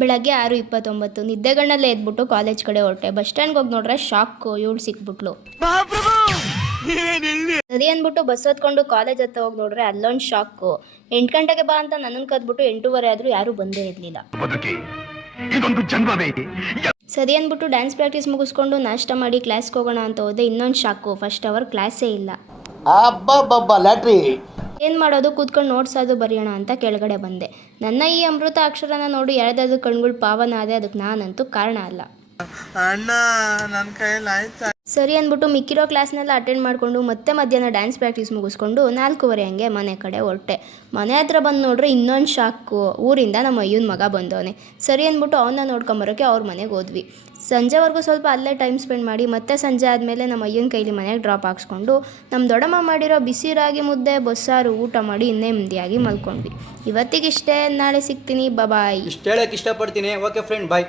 ಬೆಳಗ್ಗೆ 6:29 ನಿದ್ದೆಗಣ್ಣಲ್ಲೇ ಎದ್ಬಿಟ್ಟು ಕಾಲೇಜ್ ಕಡೆ ಹೊರಟೆ. ಬಸ್ ಸ್ಟ್ಯಾಂಡ್ಗೆ ಹೋಗಿ ನೋಡ್ರೆ ಶಾಕು, ಇವಳು ಸಿಕ್ಬಿಟ್ಲು. ಸರಿ ಅಂದ್ಬಿಟ್ಟು ಬಸ್ ಹತ್ಕೊಂಡು ಕಾಲೇಜ್ ಹತ್ರ ಹೋಗಿ ನೋಡ್ರೆ ಅಲ್ಲೊಂದು ಶಾಕು. 8 ಗಂಟೆಗೆ ಬಾ ಅಂತ ನನ್ನನ್ನು ಕದ್ಬಿಟ್ಟು 8:15 ಆದರೂ ಯಾರೂ ಬಂದೇ ಇರಲಿಲ್ಲ. ಸರಿ ಅಂದ್ಬಿಟ್ಟು ಡ್ಯಾನ್ಸ್ ಪ್ರಾಕ್ಟೀಸ್ ಮುಗಿಸ್ಕೊಂಡು ನಾಷ್ಟ ಮಾಡಿ ಕ್ಲಾಸ್ಗೆ ಹೋಗೋಣ ಅಂತ ಹೋದೆ. ಇನ್ನೊಂದು ಶಾಕು, ಫಸ್ಟ್ ಅವರ್ ಕ್ಲಾಸೇ ಇಲ್ಲ. ಏನು ಮಾಡೋದು, ಕೂತ್ಕೊಂಡು ನೋಟ್ಸ್ ಅದು ಬರೆಯೋಣ ಅಂತ ಕೆಳಗಡೆ ಬಂದೆ. ನನ್ನ ಈ ಅಮೃತ ಅಕ್ಷರನ ನೋಡಿ ಯಾರ್ದಾದ್ರು ಕಣ್ಗಳು ಪಾವನ ಆದೆ, ಅದಕ್ಕೆ ನಾನಂತೂ ಕಾರಣ ಅಲ್ಲ. ಸರಿ ಅಂದ್ಬಿಟ್ಟು ಮಿಕ್ಕಿರೋ ಕ್ಲಾಸ್ನೆಲ್ಲ ಅಟೆಂಡ್ ಮಾಡಿಕೊಂಡು ಮತ್ತೆ ಮಧ್ಯಾಹ್ನ ಡ್ಯಾನ್ಸ್ ಪ್ರಾಕ್ಟೀಸ್ ಮುಗಿಸ್ಕೊಂಡು 4:15 ಹಂಗೆ ಮನೆ ಕಡೆ ಹೊರಟೆ. ಮನೆ ಹತ್ರ ಬಂದು ನೋಡ್ರೆ ಇನ್ನೊಂದು ಶಾಕು, ಊರಿಂದ ನಮ್ಮ ಅಯ್ಯನ ಮಗ ಬಂದವನೆ. ಸರಿ ಅಂದ್ಬಿಟ್ಟು ಅವನ್ನ ನೋಡ್ಕೊಂಬರೋಕ್ಕೆ ಅವ್ರ ಮನೆಗೆ ಹೋದ್ವಿ. ಸಂಜೆವರೆಗೂ ಸ್ವಲ್ಪ ಅಲ್ಲೇ ಟೈಮ್ ಸ್ಪೆಂಡ್ ಮಾಡಿ ಮತ್ತೆ ಸಂಜೆ ಆದಮೇಲೆ ನಮ್ಮ ಅಯ್ಯನ ಕೈಲಿ ಮನೆಗೆ ಡ್ರಾಪ್ ಹಾಕ್ಸ್ಕೊಂಡು ನಮ್ಮ ದೊಡ್ಡಮ್ಮ ಮಾಡಿರೋ ಬಿಸಿ ರಾಗಿ ಮುದ್ದೆ ಬಸ್ಸಾರು ಊಟ ಮಾಡಿ ನೆಮ್ಮದಿಯಾಗಿ ಮಲ್ಕೊಂಡ್ವಿ. ಇವತ್ತಿಗಿಷ್ಟೇ, ನಾಳೆ ಸಿಗ್ತೀನಿ, ಬಾಯ್. ಇಷ್ಟು ಹೇಳಕ್ಕೆ ಇಷ್ಟಪಡ್ತೀನಿ. ಓಕೆ ಫ್ರೆಂಡ್, ಬಾಯ್.